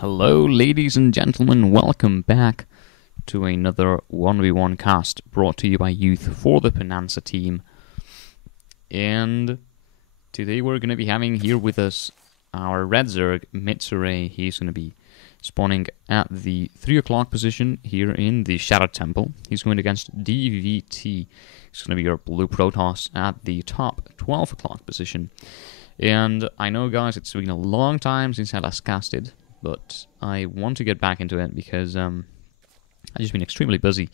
Hello, ladies and gentlemen, welcome back to another 1v1 cast brought to you by Youth for the Pwnanza team. And today we're going to be having here with us our Red Zerg, Mitsuray. He's going to be spawning at the 3 o'clock position here in the Shadow Temple. He's going against DVT. He's going to be your Blue Protoss at the top 12 o'clock position. And I know, guys, it's been a long time since I last casted, but I want to get back into it because I've just been extremely busy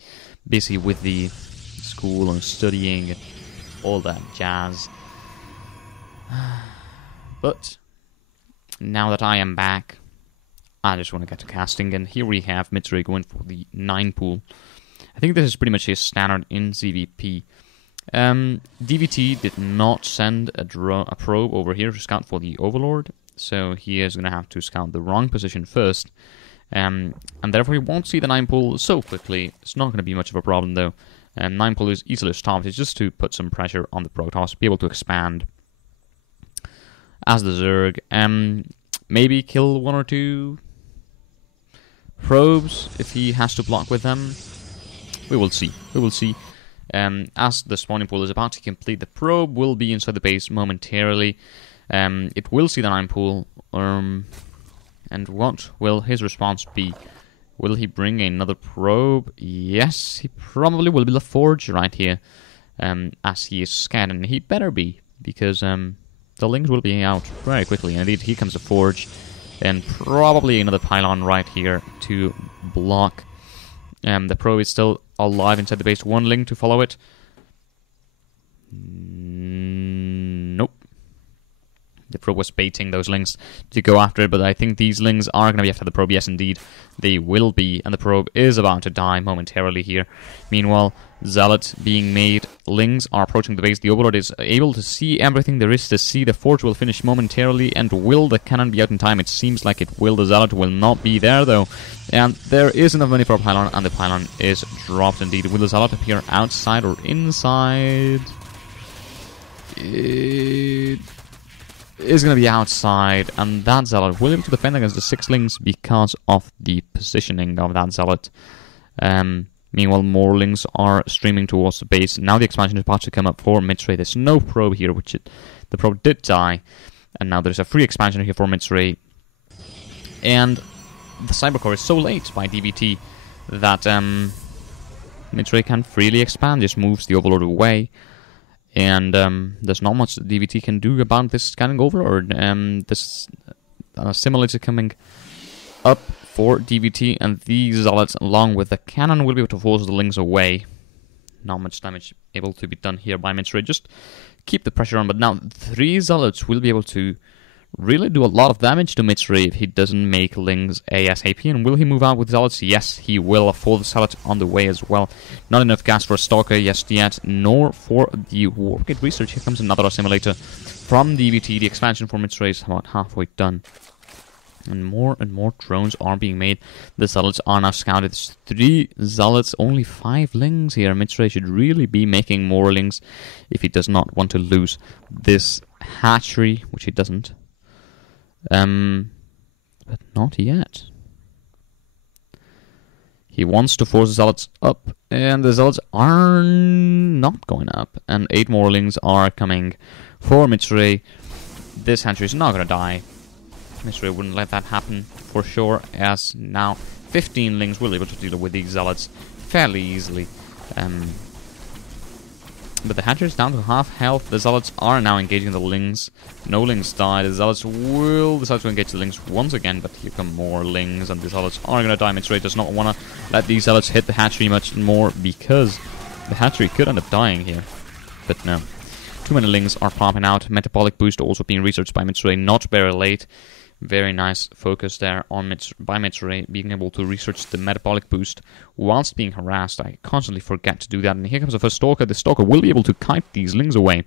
with the school and studying and all that jazz. But now that I am back, I just want to get to casting, and here we have Mitsuray going for the 9 pool. I think this is pretty much his standard in CVP. DVT did not send a probe over here to scout for the Overlord, so he is going to have to scout the wrong position first, and therefore he won't see the 9 pool so quickly. It's not going to be much of a problem though. 9 pool is easily stopped. It's just to put some pressure on the Protoss, be able to expand as the Zerg, maybe kill 1 or 2 probes if he has to block with them. We will see. As the spawning pool is about to complete, the probe will be inside the base momentarily. It will see the 9 pool, and what will his response be? Will he bring another probe? Yes, he probably will build a forge right here, as he is scared, and he better be, because the lings will be out very quickly. Indeed, here comes a forge, and probably another pylon right here to block. The probe is still alive inside the base. 1 ling to follow it. Nope. The probe was baiting those lings to go after it, but I think these lings are going to be after the probe. Yes, indeed, they will be, and the probe is about to die momentarily here. Meanwhile, Zealot being made. Lings are approaching the base. The Overlord is able to see everything there is to see. The Forge will finish momentarily, and will the cannon be out in time? It seems like it will. The Zealot will not be there, though. And there is enough money for a pylon, and the pylon is dropped indeed. Will the Zealot appear outside or inside? It is going to be outside, and that Zealot will be able to defend against the 6 lings because of the positioning of that Zealot. Meanwhile, more lings are streaming towards the base. Now the expansion is about to come up for Mitsuray. There's no probe here, the probe did die, and now there's a free expansion here for Mitsuray. And the Cybercore is so late by DVT that Mitsuray can freely expand, just moves the Overlord away. And there's not much that DVT can do about this scanning Overlord. This simulator coming up for DVT, and these Zealots, along with the cannon, will be able to force the lings away. Not much damage able to be done here by Mitsuray. Just keep the pressure on, but now 3 Zealots will be able to really do a lot of damage to Mitsuray if he doesn't make lings ASAP. And will he move out with Zealots? Yes, he will. A 4th Zealot on the way as well. Not enough gas for a Stalker just yet, nor for the Wargate Research. Here comes another assimilator from DVT. The expansion for Mitsuray is about halfway done, and more drones are being made. The Zealots are now scouted. It's 3 Zealots, only 5 lings here. Mitsuray should really be making more lings if he does not want to lose this hatchery, which he doesn't. But not yet. He wants to force the Zealots up, and the Zealots are not going up. And 8 more lings are coming for Mitsuray. This hatchery is not going to die. Mitsuray wouldn't let that happen for sure, as now 15 lings will be able to deal with these Zealots fairly easily. But the hatchery is down to half health. The Zealots are now engaging the lings. No lings die. The Zealots will decide to engage the lings once again, but here come more lings, and the Zealots are going to die. Mitsuray does not want to let these Zealots hit the hatchery much more, because the hatchery could end up dying here. But no. Too many lings are popping out. Metabolic boost also being researched by Mitsuray, not very late. Very nice focus there on by Mitsuray, being able to research the metabolic boost whilst being harassed. I constantly forget to do that. And here comes the first Stalker. The Stalker will be able to kite these lings away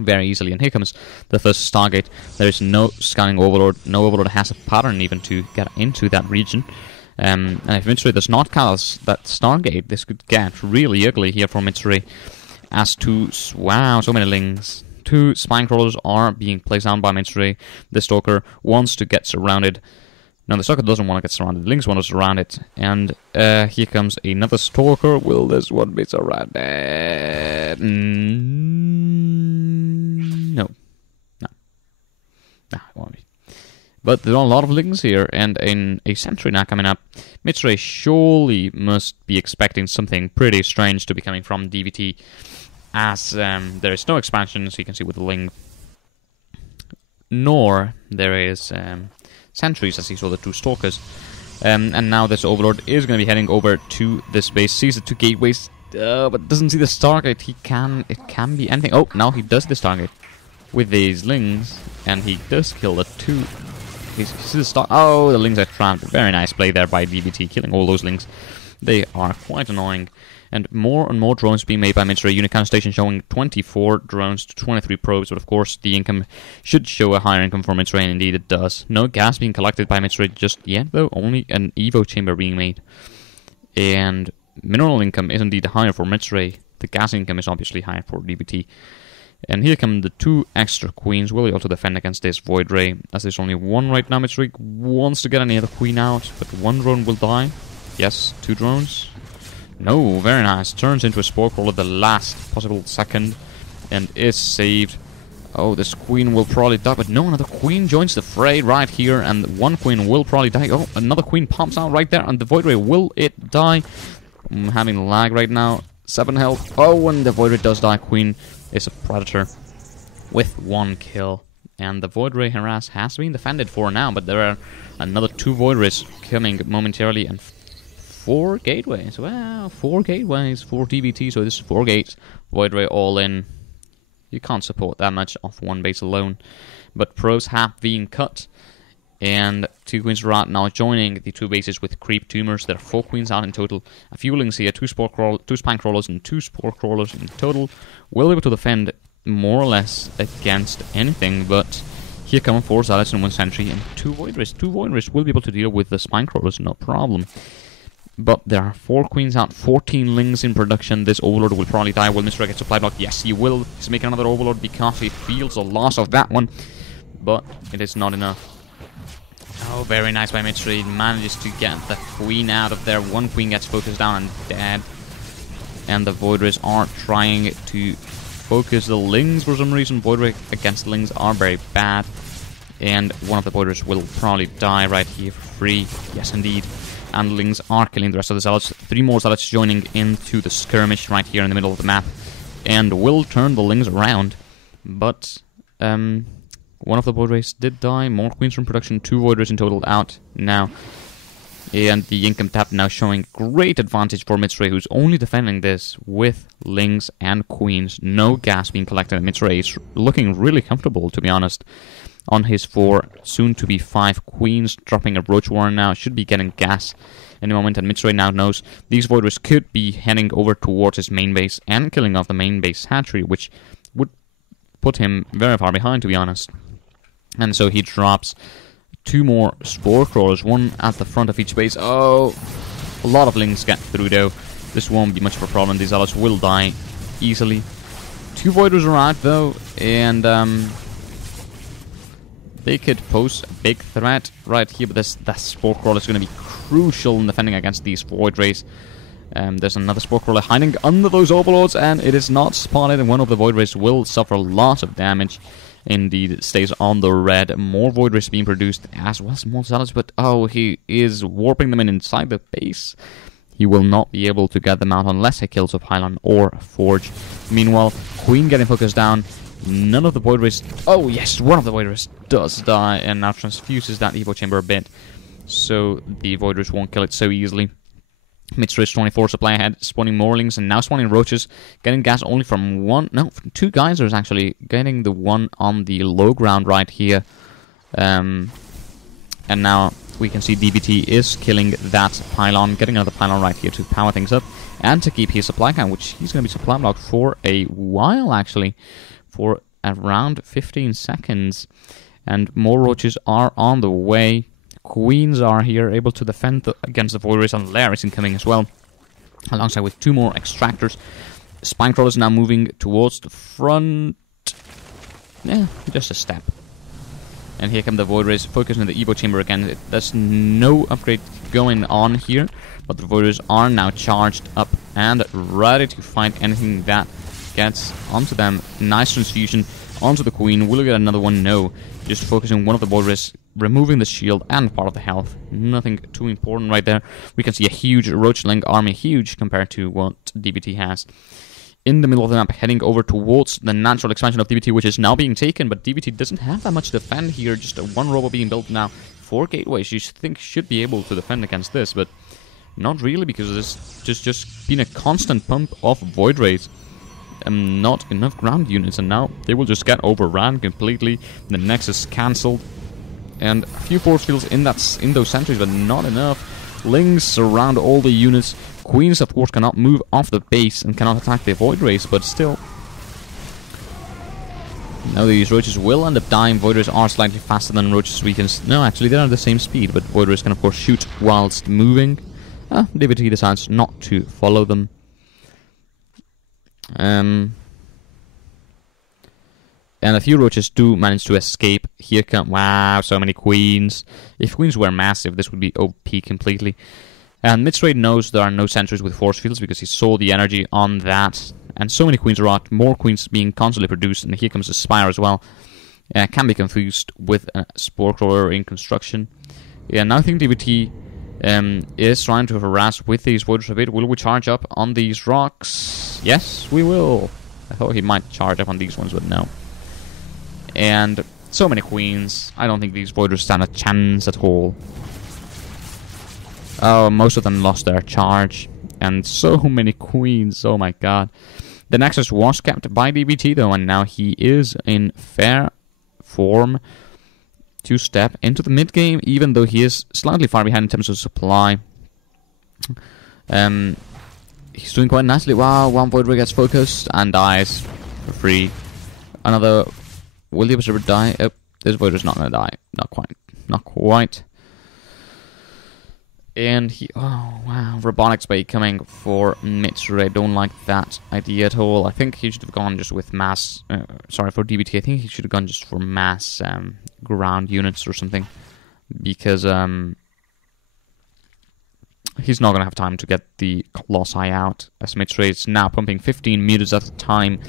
very easily. And here comes the first Stargate. There is no scanning Overlord. No Overlord has a pattern even to get into that region. And if Mitsuray does not cast that Stargate, this could get really ugly here for Mitsuray. As to, wow, so many lings. 2 spine crawlers are being placed down by Mitsuray. The Stalker wants to get surrounded. Now the Stalker doesn't want to get surrounded. The Lynx want to surround it. And here comes another Stalker. Will this one be surrounded? No. No. Nah, it won't be. But there are a lot of Lynx here, and in a Sentry now coming up. Mitsuray surely must be expecting something pretty strange to be coming from DVT, as there is no expansion, as you can see with the Lynx, nor there is sentries, as you saw the 2 Stalkers. And now this Overlord is going to be heading over to this base, sees the 2 gateways, but doesn't see the Stargate. It can be anything. Oh, now he does the Stargate with these Lynx, and he does kill the 2. He sees the Star. Oh, the Lynx are trapped. Very nice play there by DVT, killing all those Lynx. They are quite annoying. And more drones being made by Mitsuray. Unit count station showing 24 drones to 23 probes, but of course the income should show a higher income for Mitsuray, and indeed it does. No gas being collected by Mitsuray just yet, though. Only an Evo chamber being made. And mineral income is indeed higher for Mitsuray. The gas income is obviously higher for DBT. And here come the 2 extra queens. Will they also defend against this Void Ray? As there's only 1 right now. Mitsuray wants to get any other queen out, but 1 drone will die. Yes, 2 drones. No, very nice. Turns into a Spore Crawler the last possible second, and is saved. Oh, this queen will probably die, but no, another queen joins the fray right here, and 1 queen will probably die. Oh, another queen pops out right there, and the Void Ray, will it die? I'm having lag right now. 7 health. Oh, and the Void Ray does die. Queen is a Predator with 1 kill. And the Void Ray harass has been defended for now, but there are another 2 Void Rays coming momentarily, and 4 gateways. Well, 4 gateways for DBT, so this is 4 gates. Void Ray all in. You can't support that much off 1 base alone. But pros have been cut. And 2 queens are out now, joining the 2 bases with creep tumors. There are 4 queens out in total. A few Lynx here, 2 spine crawlers and 2 spore crawlers in total. Will be able to defend more or less against anything, but here come 4 Zealots and 1 Sentry and 2 Void Rays. 2 Void Rays will be able to deal with the spine crawlers, no problem. But there are 4 queens out, 14 Lynx in production. This Overlord will probably die. Will Mitsuray get supply block? Yes, he will. He's making another Overlord because he feels the loss of that one. But it is not enough. Oh, very nice by Mitsuray. Manages to get the queen out of there. 1 queen gets focused down and dead. And the Void Rays are trying to focus the Lynx for some reason. Void Ray against Lynx are very bad. And 1 of the Void Rays will probably die right here for free. Yes, indeed. And Lynx are killing the rest of the Zealots. 3 more Zealots joining into the skirmish right here in the middle of the map. And will turn the Lynx around. But, 1 of the Void Rays did die. More queens from production. 2 Void Rays in total out now. And the income tap now showing great advantage for Mitsuray, who's only defending this with Lynx and queens. No gas being collected. And Mitsuray is looking really comfortable, to be honest, on his 4, soon-to-be 5 queens. Dropping a Roach Warren now. Should be getting gas any moment. And Mitsuray now knows these Void Rays could be heading over towards his main base and killing off the main base hatchery, which would put him very far behind, to be honest. And so he drops 2 more Spore Crawlers, 1 at the front of each base. Oh, a lot of Lynx get through though. This won't be much of a problem. These Zealots will die easily. 2 Void Rays are out though, and they could pose a big threat right here, but that Spore Crawler is going to be crucial in defending against these Void Rays. There's another Spore Crawler hiding under those Overlords, and it is not spotted, and 1 of the Void Rays will suffer lots of damage. Indeed, it stays on the red. More Void Rays being produced, as well as more Zealots, but oh, he is warping them inside the base. He will not be able to get them out unless he kills a Pylon or a Forge. Meanwhile, Queen getting focused down. None of the Void Rays... Oh, yes, 1 of the Void Rays does die, and now transfuses that Evo Chamber a bit. So the Void Rays won't kill it so easily. Mitsuray's 24 supply ahead, spawning more Lynx and now spawning Roaches, getting gas only from 2 Geysers actually, getting the 1 on the low ground right here. And now we can see DBT is killing that Pylon, getting another Pylon right here to power things up, and to keep his supply count, which he's going to be supply blocked for a while actually, for around 15 seconds. And more Roaches are on the way. Queens are here, able to defend against the Void Rays, and Lair is incoming as well, alongside with 2 more Extractors. Spine Crawlers now moving towards the front. Yeah, just a step. And here come the Void Rays focusing on the Evo Chamber again. There's no upgrade going on here, but the Void Rays are now charged up and ready to fight anything that gets onto them. Nice transfusion onto the Queen. Will we get another one? No. Just focusing one of the Void Rays, removing the shield and part of the health. Nothing too important right there. We can see a huge Roachling army, huge compared to what DBT has. In the middle of the map, heading over towards the natural expansion of DBT, which is now being taken, but DBT doesn't have that much to defend here. Just one robo being built now. 4 gateways, you think should be able to defend against this, but not really, because there's just been a constant pump of Void Rays. Not enough ground units, and now they will just get overrun completely. The Nexus cancelled, and a few force fields in those sentries, but not enough. Lings surround all the units. Queens, of course, cannot move off the base and cannot attack the Void Rays, but still. Now these Roaches will end up dying. Void Rays are slightly faster than Roaches. No, actually, they're at the same speed, but Void Rays can, of course, shoot whilst moving. DBT decides not to follow them. And a few Roaches do manage to escape. Here come... Wow, so many Queens. If Queens were massive, this would be OP completely. And Mitsuray knows there are no sentries with force fields because he saw the energy on that. And so many Queens are out, more Queens being constantly produced. And here comes the Spire as well. Can be confused with a Spore Crawler in construction. Yeah, now I think DBT is trying to harass with these Void Rays a bit. Will we charge up on these rocks? Yes, we will. I thought he might charge up on these ones, but no. And so many Queens. I don't think these Void Rays stand a chance at all. Oh, most of them lost their charge. And so many Queens, oh my god. The Nexus was kept by DBT though, and now he is in fair form to step into the mid game, even though he is slightly far behind in terms of supply. He's doing quite nicely. Wow, one Void Ray gets focused and dies for free. Another... Will the Observer die? Oh, this Void Ray's not gonna die. Not quite. Not quite. And he... Oh, wow. Robotics Bay coming for Mitsuray. Don't like that idea at all. I think he should have gone just with mass... sorry, for DBT. I think he should have gone just for mass ground units or something. Because he's not going to have time to get the Colossi out. As Mitsuray is now pumping 15 meters at a time.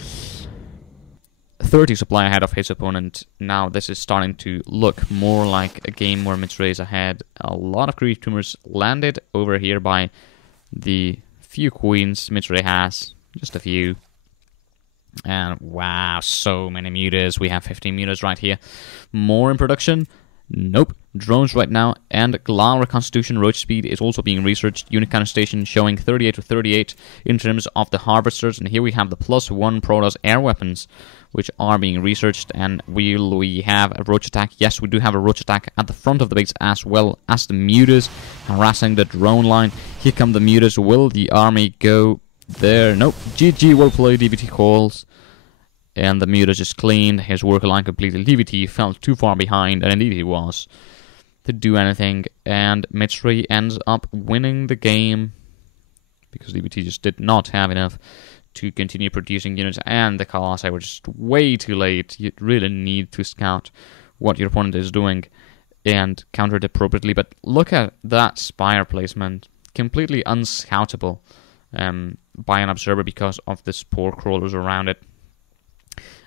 30 supply ahead of his opponent. Now this is starting to look more like a game where Mitsuray is ahead. A lot of creep tumors landed over here by the few Queens Mitsuray has. Just a few. And wow, so many mutas. We have 15 mutas right here. More in production? Nope. Drones right now, and Glau Reconstitution Roach Speed is also being researched. Unit Cannon Station showing 38 to 38 in terms of the Harvesters. And here we have the +1 Protoss air weapons, which are being researched. And will we have a Roach attack? Yes, we do have a Roach attack at the front of the base, as well as the mutas harassing the drone line. Here come the mutas. Will the army go there? Nope. GG, well played, DBT calls. And the mutas just cleaned his worker line completely. DBT fell too far behind, and indeed he was, to do anything. And Mitsuray ends up winning the game because DBT just did not have enough to continue producing units, and the Colossi were just way too late. You really need to scout what your opponent is doing and counter it appropriately. But look at that Spire placement. Completely unscoutable by an observer because of the Spore Crawlers around it.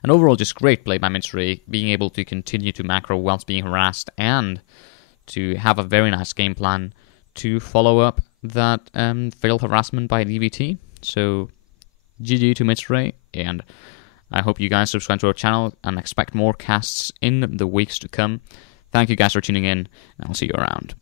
And overall, just great play by Mitsuray, being able to continue to macro whilst being harassed, and to have a very nice game plan to follow up that failed harassment by DBT. So, GG to Mitsuray, and I hope you guys subscribe to our channel and expect more casts in the weeks to come. Thank you guys for tuning in, and I'll see you around.